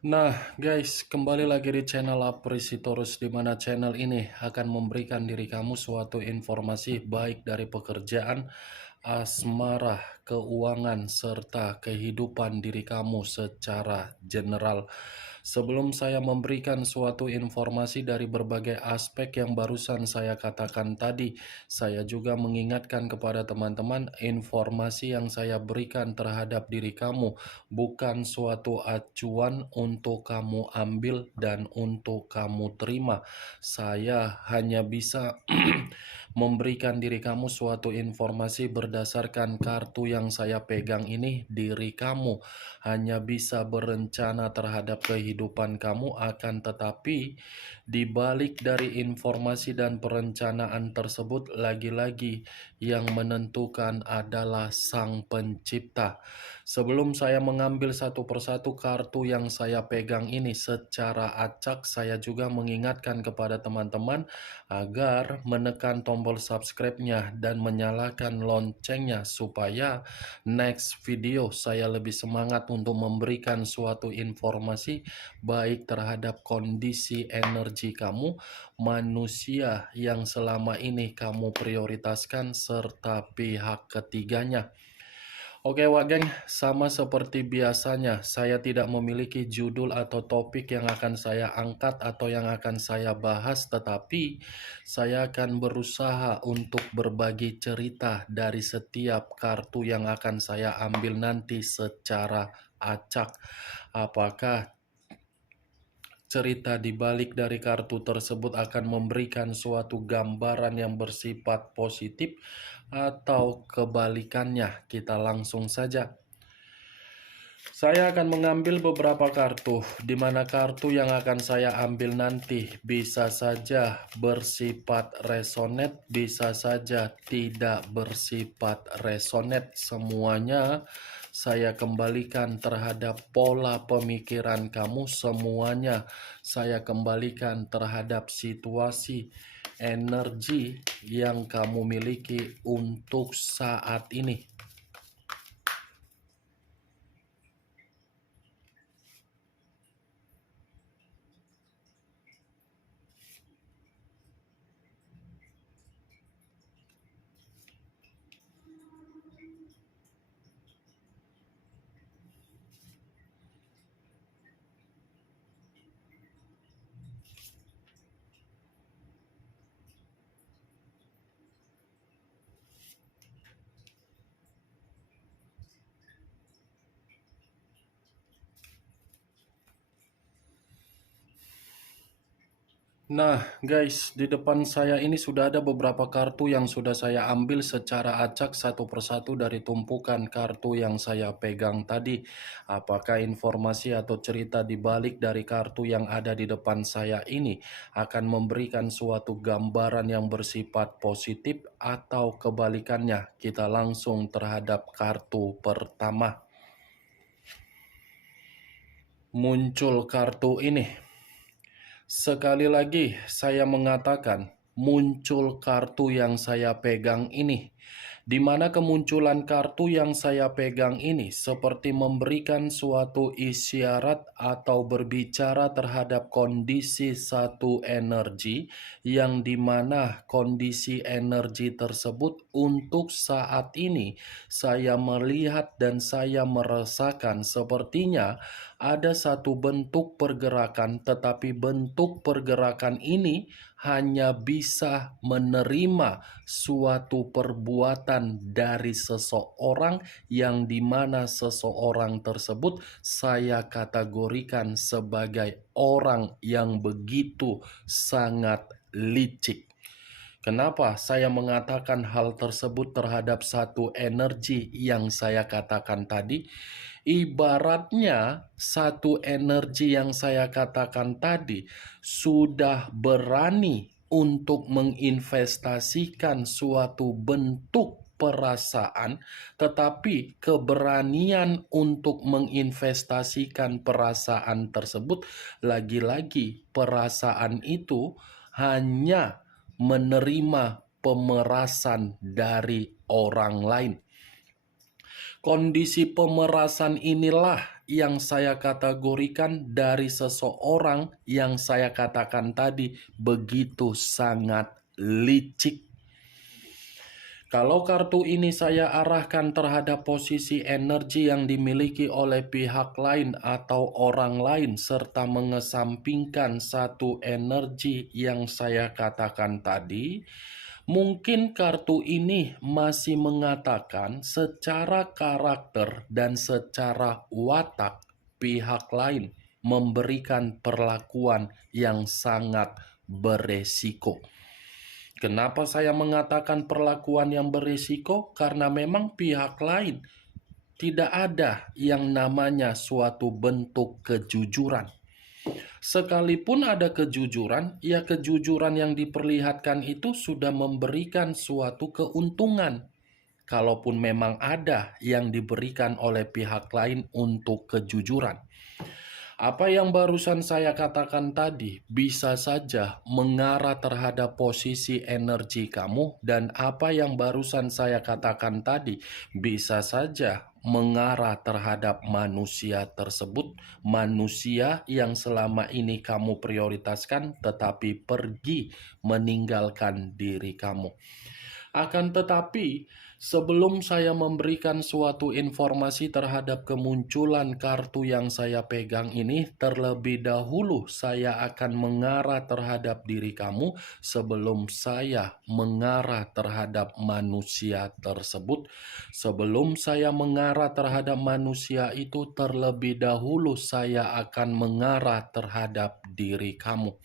Nah, guys, kembali lagi di channel Aprisitorus, di mana channel ini akan memberikan diri kamu suatu informasi baik dari pekerjaan, asmara, keuangan, serta kehidupan diri kamu secara general. Sebelum saya memberikan suatu informasi dari berbagai aspek yang barusan saya katakan tadi, saya juga mengingatkan kepada teman-teman informasi yang saya berikan terhadap diri kamu bukan suatu acuan untuk kamu ambil dan untuk kamu terima. Saya hanya bisa memberikan diri kamu suatu informasi berdasarkan kartu yang saya pegang ini. Diri kamu hanya bisa berencana terhadap kehidupan kamu, akan tetapi di balik dari informasi dan perencanaan tersebut, lagi-lagi yang menentukan adalah Sang Pencipta. Sebelum saya mengambil satu persatu kartu yang saya pegang ini secara acak, saya juga mengingatkan kepada teman-teman agar menekan tombol subscribe-nya dan menyalakan loncengnya supaya next video saya lebih semangat untuk memberikan suatu informasi baik terhadap kondisi energi kamu, manusia yang selama ini kamu prioritaskan, serta pihak ketiganya. Oke Wak Geng, sama seperti biasanya, saya tidak memiliki judul atau topik yang akan saya angkat atau yang akan saya bahas, tetapi saya akan berusaha untuk berbagi cerita dari setiap kartu yang akan saya ambil nanti secara acak. Apakah cerita di balik dari kartu tersebut akan memberikan suatu gambaran yang bersifat positif atau kebalikannya? Kita langsung saja. Saya akan mengambil beberapa kartu, di mana kartu yang akan saya ambil nanti bisa saja bersifat resonate, bisa saja tidak bersifat resonate. Semuanya saya kembalikan terhadap pola pemikiran kamu, semuanya saya kembalikan terhadap situasi energi yang kamu miliki untuk saat ini. Nah, guys, di depan saya ini sudah ada beberapa kartu yang sudah saya ambil secara acak satu persatu dari tumpukan kartu yang saya pegang tadi. Apakah informasi atau cerita di balik dari kartu yang ada di depan saya ini akan memberikan suatu gambaran yang bersifat positif atau kebalikannya? Kita langsung terhadap kartu pertama. Muncul kartu ini. Sekali lagi saya mengatakan, muncul kartu yang saya pegang ini, di mana kemunculan kartu yang saya pegang ini seperti memberikan suatu isyarat atau berbicara terhadap kondisi satu energi, yang dimana kondisi energi tersebut untuk saat ini saya melihat dan saya merasakan sepertinya ada satu bentuk pergerakan, tetapi bentuk pergerakan ini hanya bisa menerima suatu perbuatan dari seseorang, yang dimana seseorang tersebut saya kategorikan sebagai orang yang begitu sangat licik. Kenapa saya mengatakan hal tersebut terhadap satu energi yang saya katakan tadi? Ibaratnya satu energi yang saya katakan tadi sudah berani untuk menginvestasikan suatu bentuk perasaan, tetapi keberanian untuk menginvestasikan perasaan tersebut, lagi-lagi perasaan itu hanya menerima pemerasan dari orang lain. Kondisi pemerasan inilah yang saya kategorikan dari seseorang yang saya katakan tadi begitu sangat licik. Kalau kartu ini saya arahkan terhadap posisi energi yang dimiliki oleh pihak lain atau orang lain, serta mengesampingkan satu energi yang saya katakan tadi, mungkin kartu ini masih mengatakan secara karakter dan secara watak pihak lain memberikan perlakuan yang sangat beresiko. Kenapa saya mengatakan perlakuan yang berisiko? Karena memang pihak lain tidak ada yang namanya suatu bentuk kejujuran. Sekalipun ada kejujuran, ya kejujuran yang diperlihatkan itu sudah memberikan suatu keuntungan. Kalaupun memang ada yang diberikan oleh pihak lain untuk kejujuran. Apa yang barusan saya katakan tadi bisa saja mengarah terhadap posisi energi kamu, dan apa yang barusan saya katakan tadi bisa saja mengarah terhadap manusia tersebut, manusia yang selama ini kamu prioritaskan tetapi pergi meninggalkan diri kamu. Akan tetapi, sebelum saya memberikan suatu informasi terhadap kemunculan kartu yang saya pegang ini, terlebih dahulu saya akan mengarah terhadap diri kamu sebelum saya mengarah terhadap manusia tersebut. Sebelum saya mengarah terhadap manusia itu, terlebih dahulu saya akan mengarah terhadap diri kamu.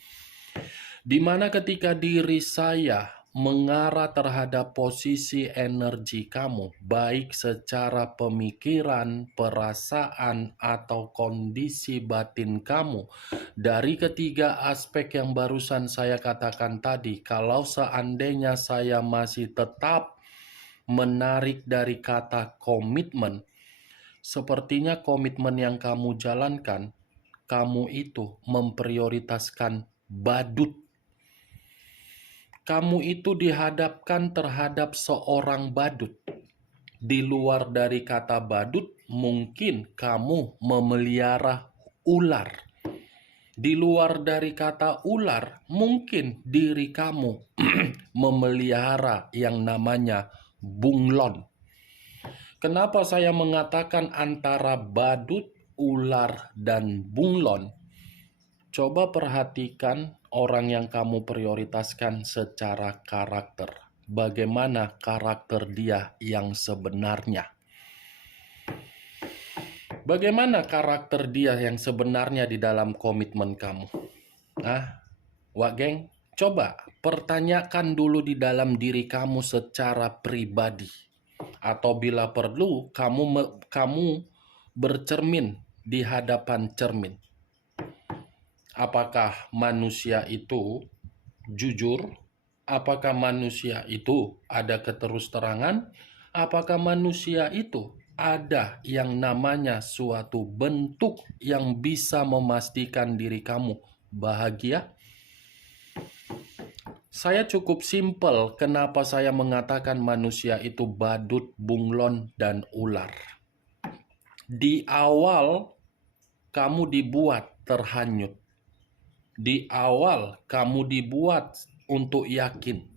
Di mana ketika diri saya mengarah terhadap posisi energi kamu, baik secara pemikiran, perasaan, atau kondisi batin kamu, dari ketiga aspek yang barusan saya katakan tadi, kalau seandainya saya masih tetap menarik dari kata komitmen, sepertinya komitmen yang kamu jalankan, kamu itu memprioritaskan badut. Kamu itu dihadapkan terhadap seorang badut. Di luar dari kata badut, mungkin kamu memelihara ular. Di luar dari kata ular, mungkin diri kamu memelihara yang namanya bunglon. Kenapa saya mengatakan antara badut, ular, dan bunglon? Coba perhatikan orang yang kamu prioritaskan secara karakter. Bagaimana karakter dia yang sebenarnya? Bagaimana karakter dia yang sebenarnya di dalam komitmen kamu? Wak geng, coba pertanyakan dulu di dalam diri kamu secara pribadi. Atau bila perlu, kamu bercermin di hadapan cermin. Apakah manusia itu jujur? Apakah manusia itu ada keterus-terangan? Apakah manusia itu ada yang namanya suatu bentuk yang bisa memastikan diri kamu bahagia? Saya cukup simpel kenapa saya mengatakan manusia itu badut, bunglon, dan ular. Di awal kamu dibuat terhanyut. Di awal kamu dibuat untuk yakin.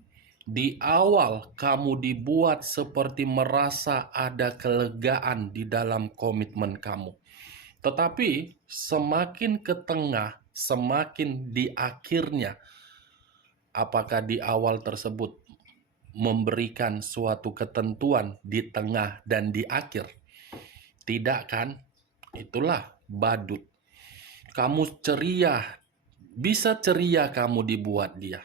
Di awal kamu dibuat seperti merasa ada kelegaan di dalam komitmen kamu. Tetapi semakin ke tengah, semakin di akhirnya, apakah di awal tersebut memberikan suatu ketentuan di tengah dan di akhir? Tidak kan? Itulah badut. Kamu ceria. Bisa ceria kamu dibuat dia.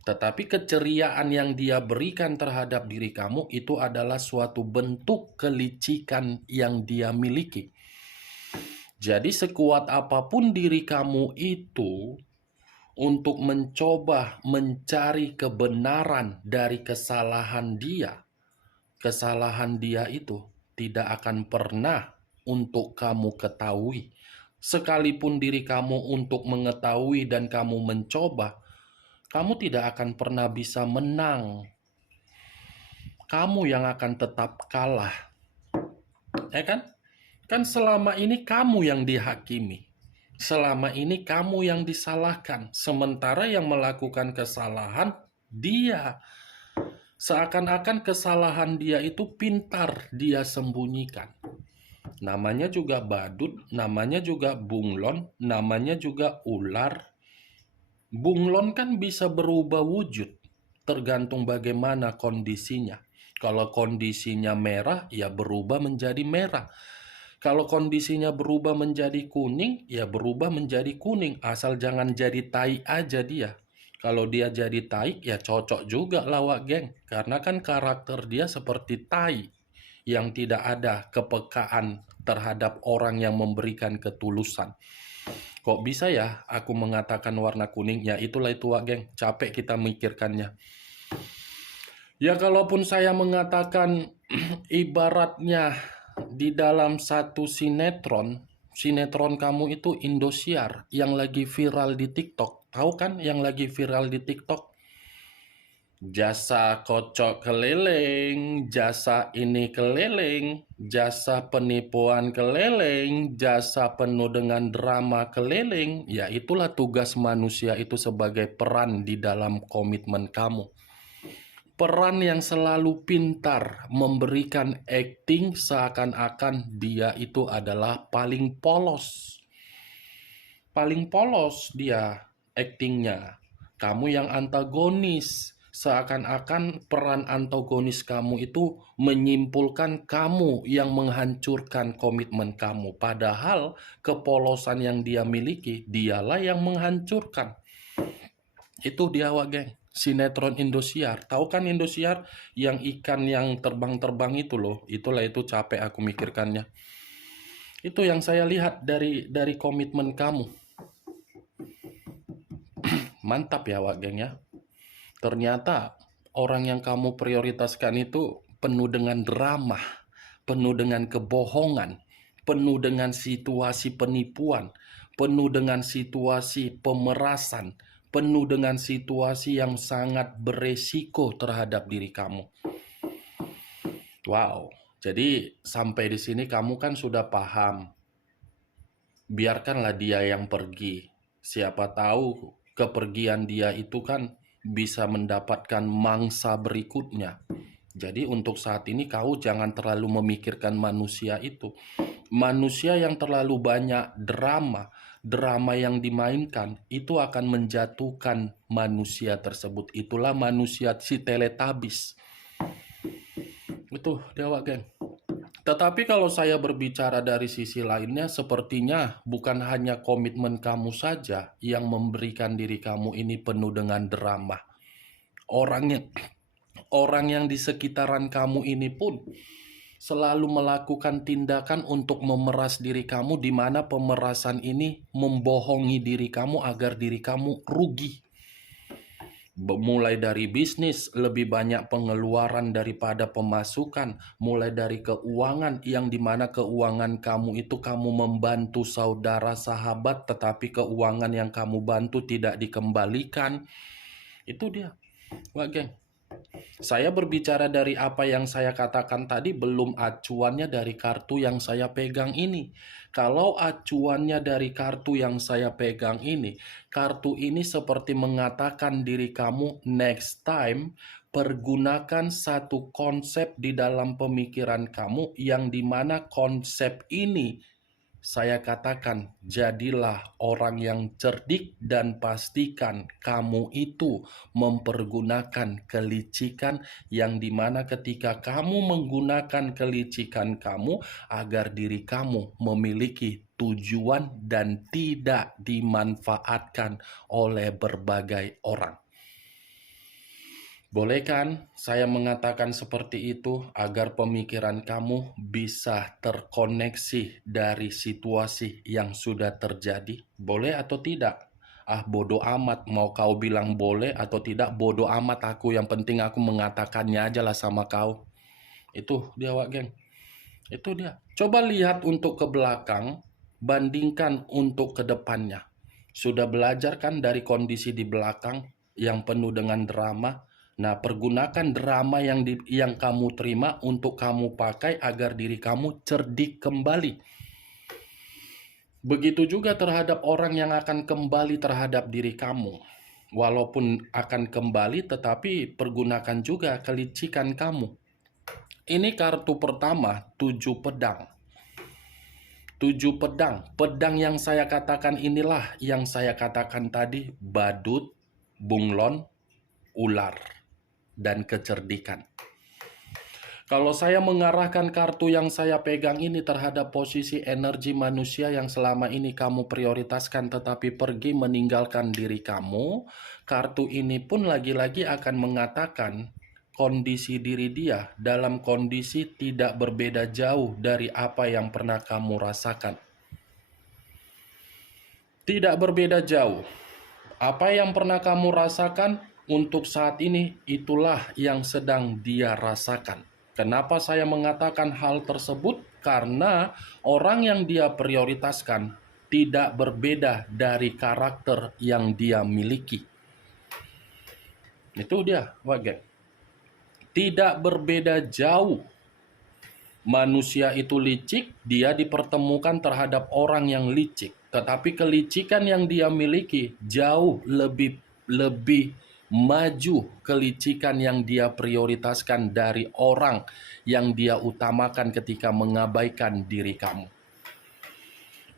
Tetapi keceriaan yang dia berikan terhadap diri kamu itu adalah suatu bentuk kelicikan yang dia miliki. Jadi sekuat apapun diri kamu itu untuk mencoba mencari kebenaran dari kesalahan dia itu tidak akan pernah untuk kamu ketahui. Sekalipun diri kamu untuk mengetahui dan kamu mencoba, kamu tidak akan pernah bisa menang. Kamu yang akan tetap kalah. Ya kan? Kan selama ini kamu yang dihakimi. Selama ini kamu yang disalahkan. Sementara yang melakukan kesalahan dia. Seakan-akan kesalahan dia itu pintar dia sembunyikan. Namanya juga badut, namanya juga bunglon, namanya juga ular. Bunglon kan bisa berubah wujud, tergantung bagaimana kondisinya. Kalau kondisinya merah, ya berubah menjadi merah. Kalau kondisinya berubah menjadi kuning, ya berubah menjadi kuning. Asal jangan jadi tai aja dia. Kalau dia jadi tai, ya cocok juga lawak geng. Karena kan karakter dia seperti tai. Yang tidak ada kepekaan terhadap orang yang memberikan ketulusan. Kok bisa ya aku mengatakan warna kuning? Ya itulah itu wak geng. Capek kita mikirkannya. Ya kalaupun saya mengatakan ibaratnya di dalam satu sinetron kamu itu Indosiar yang lagi viral di TikTok. Tahu kan yang lagi viral di TikTok? Jasa kocok keliling, jasa ini keliling, jasa penipuan keliling, jasa penuh dengan drama keliling. Ya itulah tugas manusia itu sebagai peran di dalam komitmen kamu. Peran yang selalu pintar memberikan acting seakan-akan dia itu adalah paling polos. Paling polos dia actingnya. Kamu yang antagonis. Seakan-akan peran antagonis kamu itu menyimpulkan kamu yang menghancurkan komitmen kamu. Padahal kepolosan yang dia miliki, dialah yang menghancurkan. Itu dia wak geng. Sinetron Indosiar. Tahu kan Indosiar yang ikan yang terbang-terbang itu loh. Itulah itu capek aku mikirkannya. Itu yang saya lihat dari komitmen kamu. Mantap ya wak geng ya. Ternyata orang yang kamu prioritaskan itu penuh dengan drama, penuh dengan kebohongan, penuh dengan situasi penipuan, penuh dengan situasi pemerasan, penuh dengan situasi yang sangat beresiko terhadap diri kamu. Wow, jadi sampai di sini kamu kan sudah paham. Biarkanlah dia yang pergi. Siapa tahu kepergian dia itu kan bisa mendapatkan mangsa berikutnya. Jadi untuk saat ini kau jangan terlalu memikirkan manusia itu. Manusia yang terlalu banyak drama yang dimainkan, itu akan menjatuhkan manusia tersebut. Itulah manusia si Teletubbies. Itu dia wak geng. Tetapi kalau saya berbicara dari sisi lainnya, sepertinya bukan hanya komitmen kamu saja yang memberikan diri kamu ini penuh dengan drama. Orang yang di sekitaran kamu ini pun selalu melakukan tindakan untuk memeras diri kamu, di mana pemerasan ini membohongi diri kamu agar diri kamu rugi. Mulai dari bisnis, lebih banyak pengeluaran daripada pemasukan. Mulai dari keuangan, yang dimana keuangan kamu itu kamu membantu saudara sahabat, tetapi keuangan yang kamu bantu tidak dikembalikan. Itu dia, wak geng. Saya berbicara dari apa yang saya katakan tadi, belum acuannya dari kartu yang saya pegang ini. Kalau acuannya dari kartu yang saya pegang ini, kartu ini seperti mengatakan diri kamu next time, pergunakan satu konsep di dalam pemikiran kamu yang dimana konsep ini saya katakan, jadilah orang yang cerdik dan pastikan kamu itu mempergunakan kelicikan yang dimana ketika kamu menggunakan kelicikan kamu agar diri kamu memiliki tujuan dan tidak dimanfaatkan oleh berbagai orang. Boleh kan saya mengatakan seperti itu agar pemikiran kamu bisa terkoneksi dari situasi yang sudah terjadi? Boleh atau tidak? Ah, bodoh amat, mau kau bilang boleh atau tidak, bodoh amat aku, yang penting aku mengatakannya aja lah sama kau. Itu dia wak geng. Itu dia. Coba lihat untuk ke belakang, bandingkan untuk ke depannya. Sudah belajar kan dari kondisi di belakang yang penuh dengan drama? Nah, pergunakan drama yang kamu terima untuk kamu pakai agar diri kamu cerdik kembali. Begitu juga terhadap orang yang akan kembali terhadap diri kamu. Walaupun akan kembali, tetapi pergunakan juga kelicikan kamu. Ini kartu pertama, 7 pedang. 7 pedang. Pedang yang saya katakan inilah yang saya katakan tadi, badut, bunglon, ular, dan kecerdikan. Kalau saya mengarahkan kartu yang saya pegang ini terhadap posisi energi manusia yang selama ini kamu prioritaskan tetapi pergi meninggalkan diri kamu, kartu ini pun lagi-lagi akan mengatakan kondisi diri dia dalam kondisi tidak berbeda jauh dari apa yang pernah kamu rasakan. Tidak berbeda jauh. Apa yang pernah kamu rasakan untuk saat ini, itulah yang sedang dia rasakan. Kenapa saya mengatakan hal tersebut? Karena orang yang dia prioritaskan tidak berbeda dari karakter yang dia miliki. Itu dia, Wage. Tidak berbeda jauh. Manusia itu licik, dia dipertemukan terhadap orang yang licik. Tetapi kelicikan yang dia miliki jauh lebih maju kelicikan yang dia prioritaskan dari orang yang dia utamakan ketika mengabaikan diri kamu.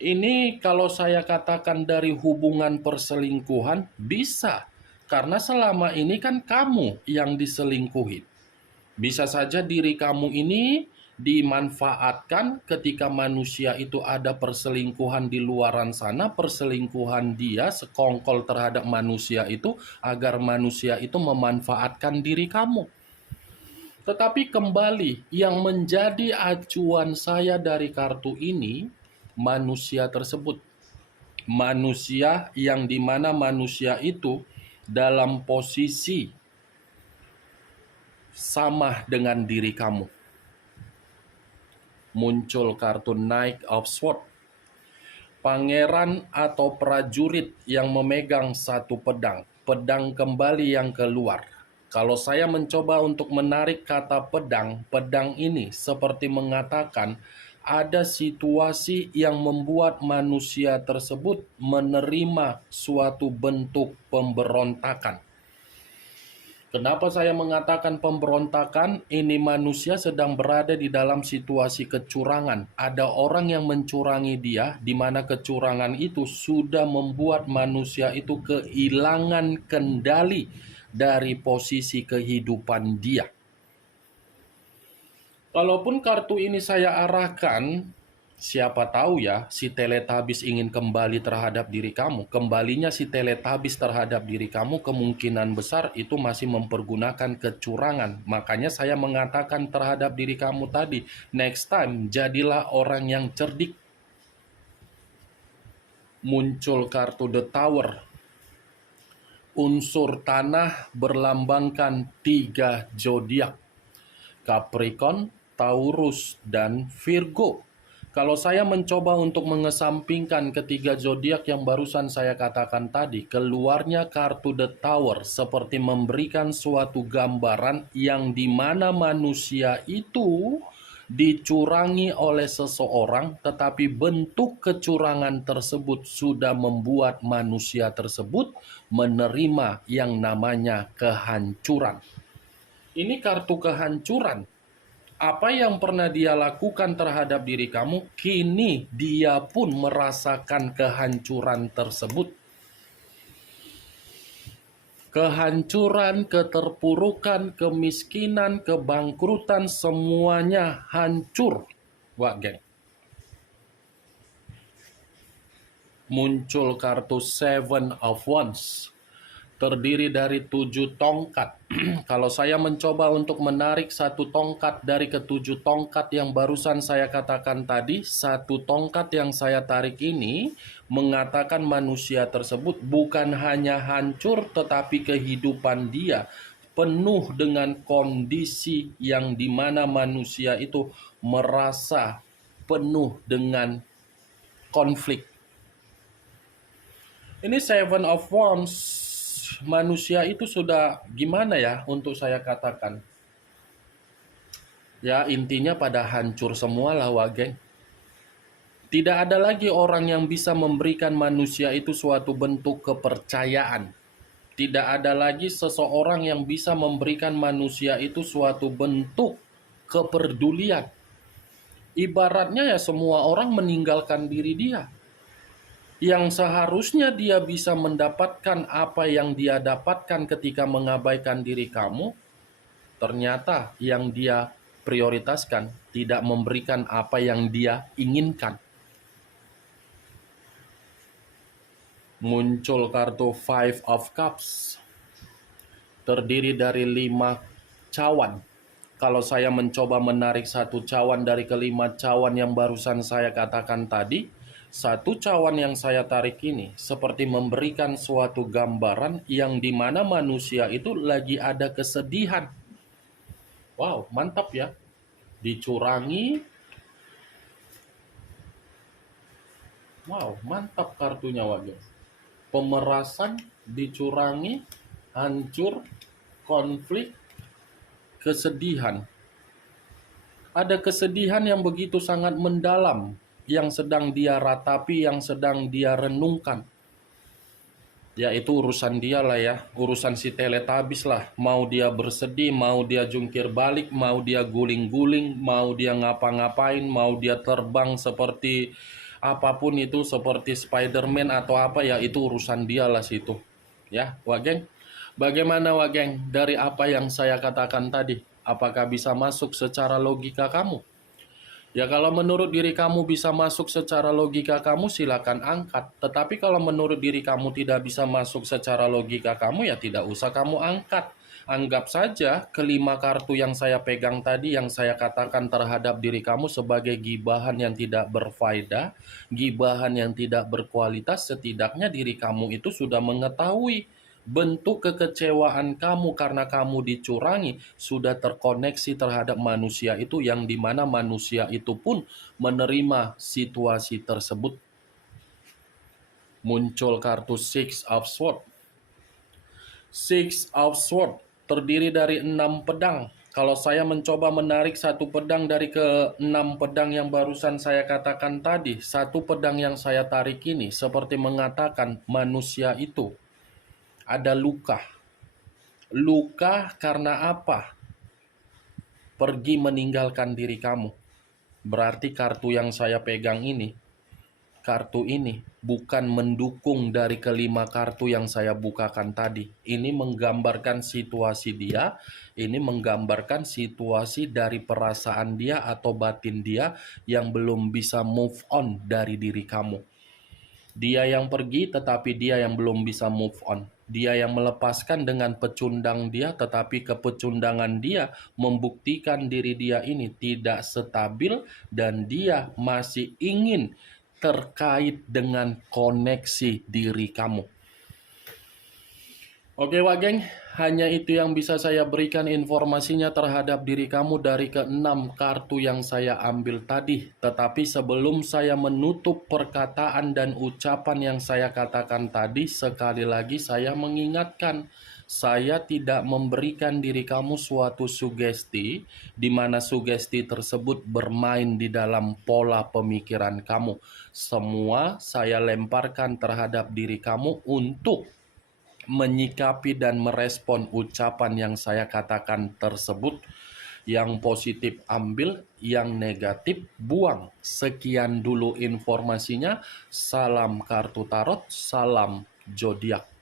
Ini kalau saya katakan dari hubungan perselingkuhan bisa, karena selama ini kan kamu yang diselingkuhi. Bisa saja diri kamu ini dimanfaatkan ketika manusia itu ada perselingkuhan di luaran sana, perselingkuhan dia sekongkol terhadap manusia itu agar manusia itu memanfaatkan diri kamu. Tetapi kembali, yang menjadi acuan saya dari kartu ini, manusia tersebut. Manusia yang dimana manusia itu dalam posisi sama dengan diri kamu. Muncul kartu Knight of Swords. Pangeran atau prajurit yang memegang satu pedang. Pedang kembali yang keluar. Kalau saya mencoba untuk menarik kata pedang, pedang ini seperti mengatakan ada situasi yang membuat manusia tersebut menerima suatu bentuk pemberontakan. Kenapa saya mengatakan pemberontakan? Ini manusia sedang berada di dalam situasi kecurangan. Ada orang yang mencurangi dia, di mana kecurangan itu sudah membuat manusia itu kehilangan kendali dari posisi kehidupan dia. Walaupun kartu ini saya arahkan, siapa tahu ya, si Teletubbies ingin kembali terhadap diri kamu. Kembalinya si Teletubbies terhadap diri kamu kemungkinan besar itu masih mempergunakan kecurangan. Makanya saya mengatakan terhadap diri kamu tadi, next time jadilah orang yang cerdik. Muncul kartu The Tower. Unsur tanah berlambangkan 3 zodiak. Capricorn, Taurus, dan Virgo. Kalau saya mencoba untuk mengesampingkan ketiga zodiak yang barusan saya katakan tadi, keluarnya kartu The Tower seperti memberikan suatu gambaran yang dimana manusia itu dicurangi oleh seseorang, tetapi bentuk kecurangan tersebut sudah membuat manusia tersebut menerima yang namanya kehancuran. Ini kartu kehancuran. Apa yang pernah dia lakukan terhadap diri kamu, kini dia pun merasakan kehancuran tersebut. Kehancuran, keterpurukan, kemiskinan, kebangkrutan, semuanya hancur. Wah, geng. Muncul kartu Seven of Wands. Terdiri dari 7 tongkat. Kalau saya mencoba untuk menarik satu tongkat dari ke-7 tongkat yang barusan saya katakan tadi, satu tongkat yang saya tarik ini mengatakan manusia tersebut bukan hanya hancur, tetapi kehidupan dia penuh dengan kondisi yang dimana manusia itu merasa penuh dengan konflik. Ini Seven of Wands. Manusia itu sudah gimana ya untuk saya katakan, ya intinya pada hancur semua lah, wah geng. Tidak ada lagi orang yang bisa memberikan manusia itu suatu bentuk kepercayaan. Tidak ada lagi seseorang yang bisa memberikan manusia itu suatu bentuk kepedulian. Ibaratnya ya semua orang meninggalkan diri dia. Yang seharusnya dia bisa mendapatkan apa yang dia dapatkan ketika mengabaikan diri kamu, ternyata yang dia prioritaskan tidak memberikan apa yang dia inginkan. Muncul kartu Five of Cups, terdiri dari 5 cawan. Kalau saya mencoba menarik satu cawan dari kelima cawan yang barusan saya katakan tadi, satu cawan yang saya tarik ini seperti memberikan suatu gambaran yang dimana manusia itu lagi ada kesedihan. Wow, mantap ya. Dicurangi. Wow, mantap kartunya, Wage. Pemerasan, dicurangi, hancur, konflik, kesedihan. Ada kesedihan yang begitu sangat mendalam yang sedang dia ratapi, yang sedang dia renungkan. Ya itu urusan dia lah ya, urusan si Teletubbies lah. Mau dia bersedih, mau dia jungkir balik, mau dia guling-guling, mau dia ngapa-ngapain, mau dia terbang seperti apapun itu, seperti Spider-Man atau apa, ya itu urusan dia lah situ. Ya, Wak Geng. Bagaimana Wak Geng dari apa yang saya katakan tadi? Apakah bisa masuk secara logika kamu? Ya kalau menurut diri kamu bisa masuk secara logika kamu, silakan angkat. Tetapi kalau menurut diri kamu tidak bisa masuk secara logika kamu, ya tidak usah kamu angkat. Anggap saja kelima kartu yang saya pegang tadi, yang saya katakan terhadap diri kamu sebagai gibahan yang tidak berfaedah, gibahan yang tidak berkualitas. Setidaknya diri kamu itu sudah mengetahui bentuk kekecewaan kamu karena kamu dicurangi sudah terkoneksi terhadap manusia itu, yang dimana manusia itu pun menerima situasi tersebut. Muncul kartu Six of Swords. Six of Swords terdiri dari 6 pedang. Kalau saya mencoba menarik satu pedang dari ke-6 pedang yang barusan saya katakan tadi, satu pedang yang saya tarik ini seperti mengatakan manusia itu ada luka. Luka karena apa? Pergi meninggalkan diri kamu. Berarti kartu yang saya pegang ini, kartu ini bukan mendukung dari kelima kartu yang saya bukakan tadi. Ini menggambarkan situasi dia, ini menggambarkan situasi dari perasaan dia atau batin dia yang belum bisa move on dari diri kamu. Dia yang pergi tetapi dia yang belum bisa move on. Dia yang melepaskan dengan pecundang dia, tetapi kepecundangan dia membuktikan diri dia ini tidak stabil dan dia masih ingin terkait dengan koneksi diri kamu. Oke Wak Geng, hanya itu yang bisa saya berikan informasinya terhadap diri kamu dari ke-6 kartu yang saya ambil tadi. Tetapi sebelum saya menutup perkataan dan ucapan yang saya katakan tadi, sekali lagi saya mengingatkan, saya tidak memberikan diri kamu suatu sugesti, di mana sugesti tersebut bermain di dalam pola pemikiran kamu. Semua saya lemparkan terhadap diri kamu untuk menyikapi dan merespon ucapan yang saya katakan tersebut. Yang positif ambil, yang negatif buang. Sekian dulu informasinya. Salam kartu tarot, salam zodiak.